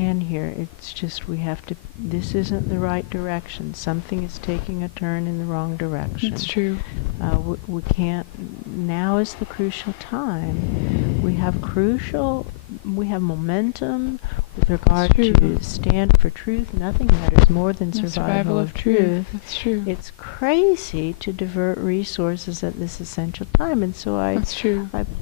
can here. It's just we have to, this isn't the right direction. Something is taking a turn in the wrong direction. That's true. We can't, now is the crucial time. We have momentum with regard to stand for truth. Nothing matters more than survival of truth. That's true. It's crazy to divert resources at this essential time. And so I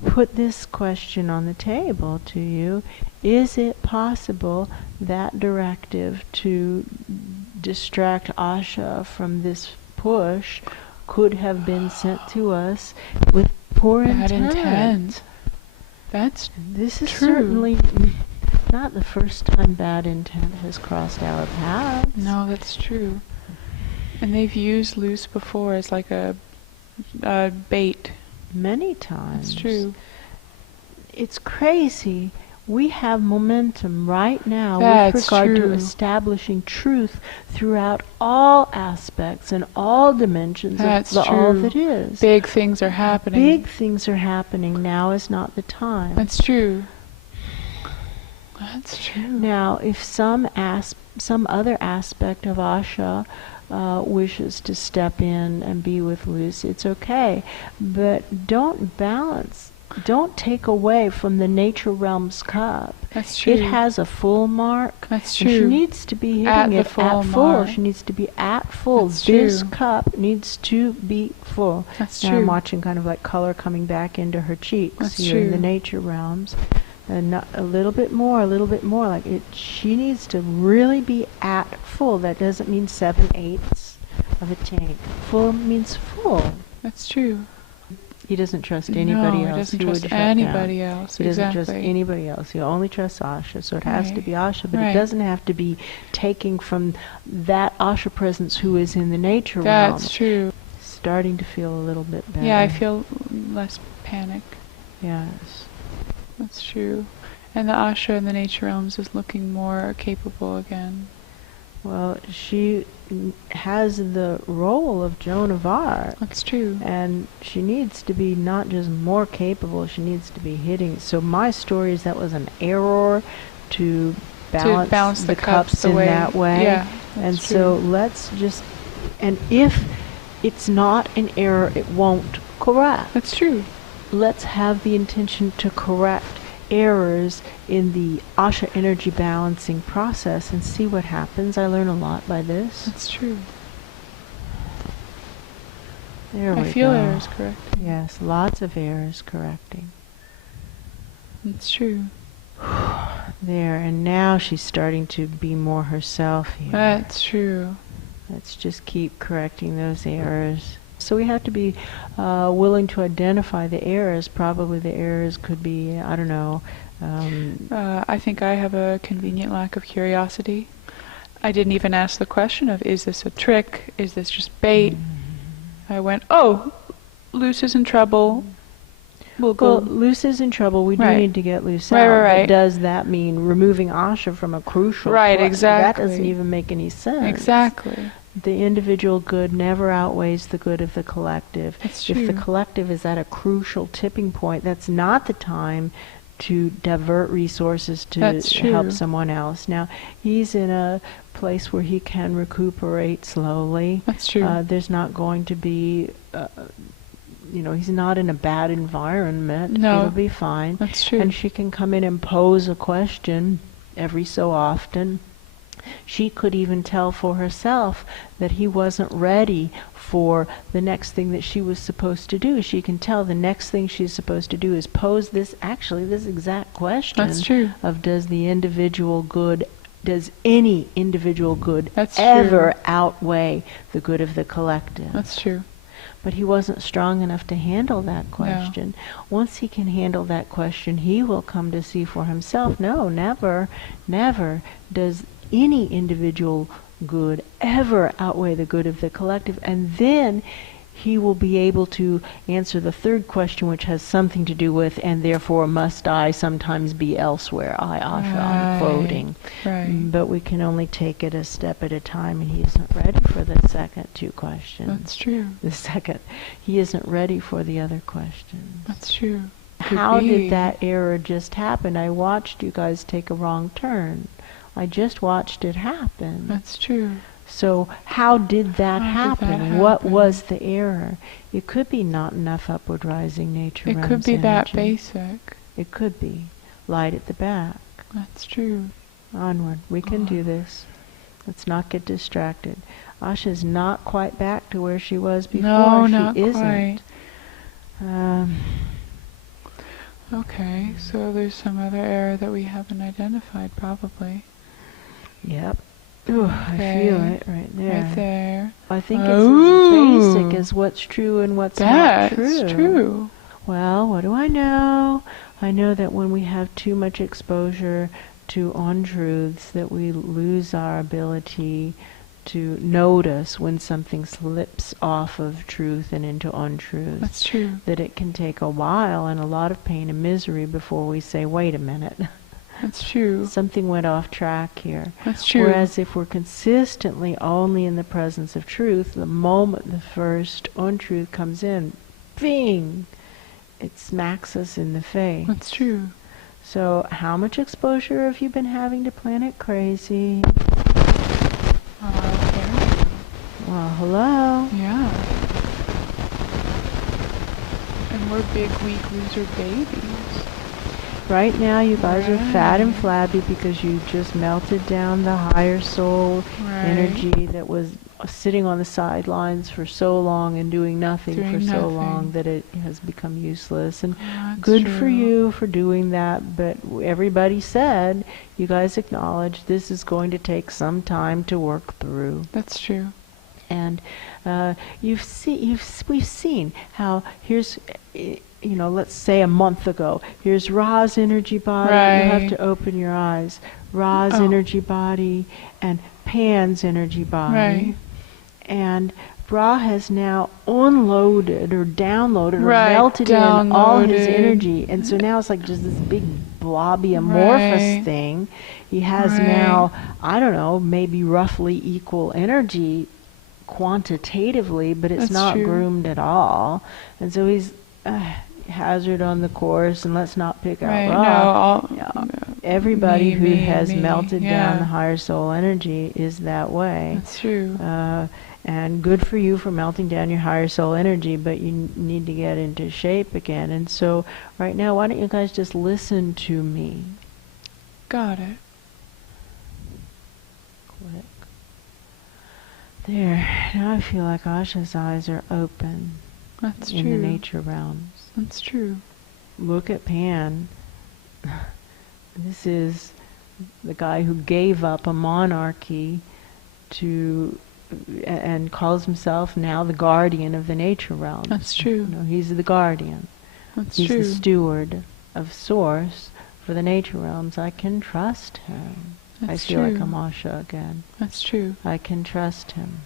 put this question on the table to you. Is it possible that directive to distract Asha from this push could have been sent to us with poor intent? This is certainly not the first time bad intent has crossed our paths. No, that's true. And they've used Luce before as like a bait. Many times. That's true. It's crazy. We have momentum right now with That's regard true. to establishing truth throughout all aspects and all dimensions That's of all true. that is. Big things are happening. Big things are happening. Now is not the time. That's true. That's true. Now, if some other aspect of Asha wishes to step in and be with Luce, it's okay. But don't take away from the nature realm's cup. That's true. It has a full mark. That's And she true. needs to be At hitting the it full at full. mark. She needs to be at full. That's This true. cup needs to be full. That's Now true. I'm watching kind of like color coming back into her cheeks That's here in the true. nature realms. And not a little bit more, like it. She needs to really be at full. That doesn't mean 7/8 of a tank. Full means full. That's true. He doesn't trust anybody else. He doesn't He would trust shut down. anybody else. He doesn't trust Exactly. anybody else. He only trusts Asha. So it has to Right. be Asha, but Right. it doesn't have to be taking from that Asha presence who is in the nature That's realm. true. Starting to feel a little bit better. Yeah, I feel less panic. Yes. That's true. And the Asha in the nature realms is looking more capable again. Well, she has the role of Joan of Arc. That's true. And she needs to be not just more capable, she needs to be hitting. So my story is that was an error to balance the cups in that way. Yeah, and that's so true. let's just, and if it's not an error, it won't correct. That's true. Let's have the intention to correct errors in the Asha energy balancing process and see what happens. I learn a lot by this. That's true. There we I feel go. errors correct. Yes, lots of errors correcting. That's true. There, and now she's starting to be more herself here. That's true. Let's just keep correcting those errors. So we have to be willing to identify the errors. Probably the errors could be, I don't know. I think I have a convenient lack of curiosity. I didn't even ask the question of, is this a trick? Is this just bait? I went, oh, Luce is in trouble. We'll go. Well, Luce is in trouble. We do Right. need to get Luce Right, out. right, right. But does that mean removing Asha from a crucial Right, place? exactly. That doesn't even make any sense. Exactly. The individual good never outweighs the good of the collective. That's If the true. collective is at a crucial tipping point, that's not the time to divert resources to That's help true. someone else. Now, he's in a place where he can recuperate slowly. That's true. There's not going to be, he's not in a bad environment. No. It'll be fine. That's true. And she can come in and pose a question every so often. She could even tell for herself that he wasn't ready for the next thing that she was supposed to do. She can tell the next thing she's supposed to do is pose this exact question. That's true. Of does any individual good That's ever true. outweigh the good of the collective? That's true. But he wasn't strong enough to handle that question. Once he can handle that question, he will come to see for himself, no, never does any individual good ever outweigh the good of the collective. And then he will be able to answer the third question, which has something to do with, and therefore must I sometimes be elsewhere, Asha, unfolding. Right. But we can only take it a step at a time, and he isn't ready for the second two questions. That's true. He isn't ready for the other questions. That's true. How Could be. did that error just happen? I watched you guys take a wrong turn I just watched it happen. That's true. So how did that How did that happen? What happen? was the error? It could be not enough upward rising nature It realms could be that energy. basic. It could be. Light at the back. That's true. Onward. We can do this. Let's not get distracted. Asha's not quite back to where she was before. No, she not isn't. quite. Okay, so there's some other error that we haven't identified, probably. Yep. Ooh, Okay. I feel it right there. Right there. I think it's as basic as what's true and what's not true. That's true. Well, what do I know? I know that when we have too much exposure to untruths, that we lose our ability to notice when something slips off of truth and into untruth. That's true. That it can take a while and a lot of pain and misery before we say, wait a minute. That's true. Something went off track here. That's true. Whereas if we're consistently only in the presence of truth, the moment the first untruth comes in, bing, it smacks us in the face. That's true. So how much exposure have you been having to Planet Crazy? Okay. Well, hello. Yeah. And we're big, weak loser babies. Right now you guys are fat and Right. flabby because you just melted down the higher soul Right. energy that was sitting on the sidelines for so long and doing nothing for so long that it has become useless. And That's good true. for you for doing that, but everybody said, you guys acknowledge this is going to take some time to work through. That's true. And we've seen how here's, let's say a month ago, here's Ra's energy body. You have Right. to open your eyes. Ra's Oh. energy body and Pan's energy body. Right. And Ra has now unloaded or downloaded Right, or melted in all his downloaded. energy. And so now it's like just this big blobby amorphous Right. thing. He has Right. now, I don't know, maybe roughly equal energy quantitatively, but it's That's not true. groomed at all. And so he's hazard on the course, and let's not pick out Right. Ra. No, Yeah. Everybody who has me, melted yeah. down the higher soul energy is that way. That's true. And good for you for melting down your higher soul energy, but you need to get into shape again. And so right now, why don't you guys just listen to me? Got it. Click. There. Now I feel like Asha's eyes are open That's in true. the nature realms. That's true. Look at Pan. This is the guy who gave up a monarchy to and calls himself now the guardian of the nature realms. That's true. He's the guardian. That's He's true. the steward of source for the nature realms. I can trust him. That's I feel like true. I'm Asha again. That's true. I can trust him.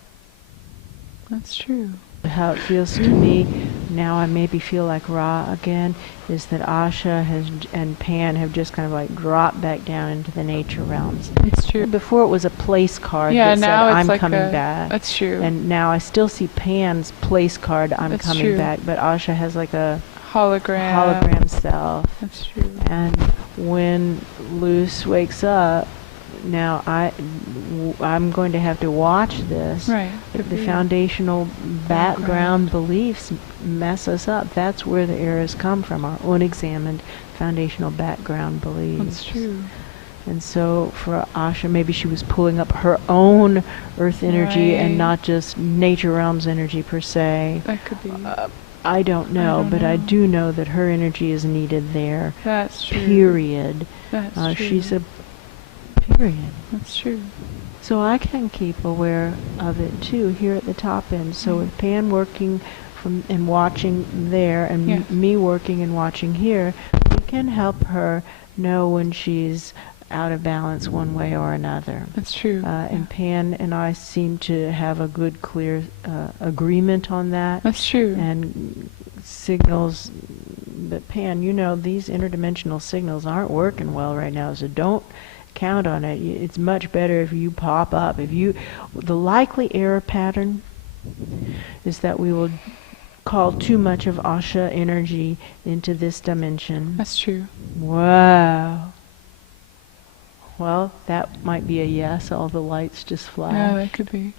That's true. How it feels to me now, I maybe feel like Ra again, is that Asha and Pan have just kind of like dropped back down into the nature realms. That's true. Before it was a place card Yeah, that said now it's I'm like coming back. That's true. And now I still see Pan's place card, I'm That's coming true. back, but Asha has like a hologram self. That's true. And when Luce wakes up, now I'm going to have to watch this. Right. The foundational background beliefs mess us up. That's where the errors come from, our unexamined foundational background beliefs. That's true. And so for Asha, maybe she was pulling up her own earth energy and Right. not just nature realms energy per se. That could be. I don't know, don't but I know. do know that her energy is needed there. That's true. Period. That's true. She's a period. That's true. So I can keep aware of it too here at the top end. So with Pan working from and watching there, and Yes. me working and watching here, we can help her know when she's out of balance one way or another. That's true. And Pan and I seem to have a good, clear agreement on that. That's true. And signals. But Pan, these interdimensional signals aren't working well right now, so don't count on it. It's much better if you pop up. The likely error pattern is that we will call too much of Asha energy into this dimension. That's true. Wow. Well, that might be a yes. All the lights just flash. Yeah, that could be.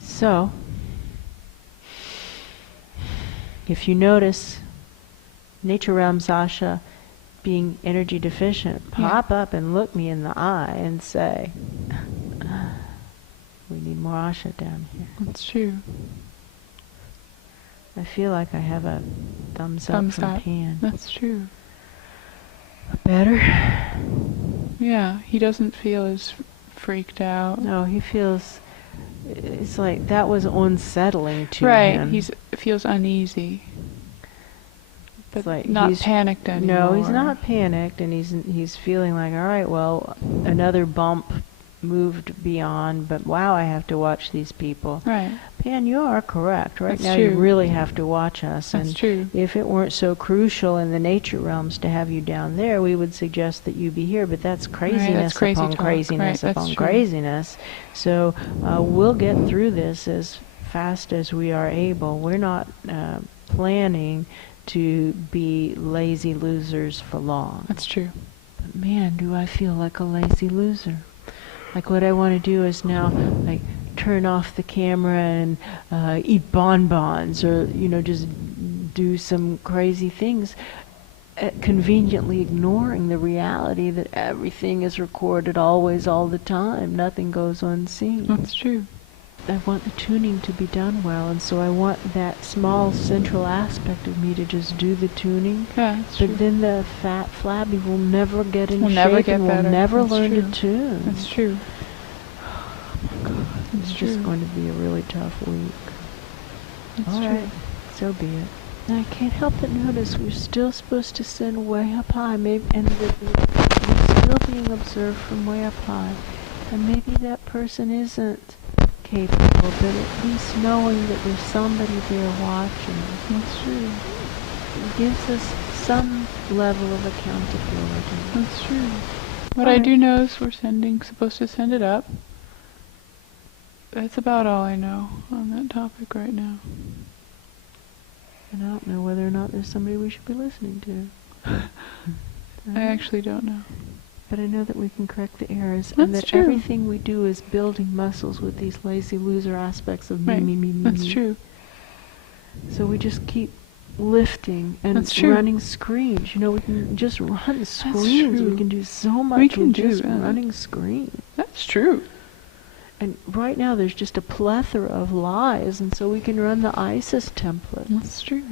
So, if you notice nature realms Asha being energy deficient, pop up and look me in the eye and say, we need more Asha down here. That's true. I feel like I have a thumbs up from Pan. That's true. Better? Yeah, he doesn't feel as freaked out. No, he feels, it's like that was unsettling to him. Right, he feels uneasy. But like not panicked anymore. No, he's not panicked, and he's feeling like, all right, well, another bump moved beyond, but wow, I have to watch these people. Right. Pan, you are correct. Right That's now true. you really have to watch us. That's and true. If it weren't so crucial in the nature realms to have you down there, we would suggest that you be here, but that's craziness that's crazy upon talk. craziness Right, upon that's true. craziness. So we'll get through this as fast as we are able. We're not planning to be lazy losers for long. That's true. But man, do I feel like a lazy loser. Like what I want to do is now, like, turn off the camera and eat bonbons, or just do some crazy things, conveniently ignoring the reality that everything is recorded always, all the time. Nothing goes unseen. That's true. I want the tuning to be done well, and so I want that small central aspect of me to just do the tuning. Yeah, that's true. But then the fat flabby will never get in Will shape never get and will better. never That's learn true. to tune. That's true. Oh my God, That's it's true. just going to be a really tough week. That's All true. right, so be it. And I can't help but notice we're still supposed to send way up high, maybe, and we're still being observed from way up high. And maybe that person isn't capable, but at least knowing that there's somebody there watching. That's true. It gives us some level of accountability. That's true. What I do know is we're supposed to send it up. That's about all I know on that topic right now. And I don't know whether or not there's somebody we should be listening to. I actually don't know. But I know that we can correct the errors, That's and that true. everything we do is building muscles with these lazy loser aspects of me, Right. me, me, me. That's me. true. So we just keep lifting and That's true. running screens. We can just run screens. true. We can do so much We can with do just that. running screens. That's true. And right now there's just a plethora of lies, and so we can run the ISIS template. That's true.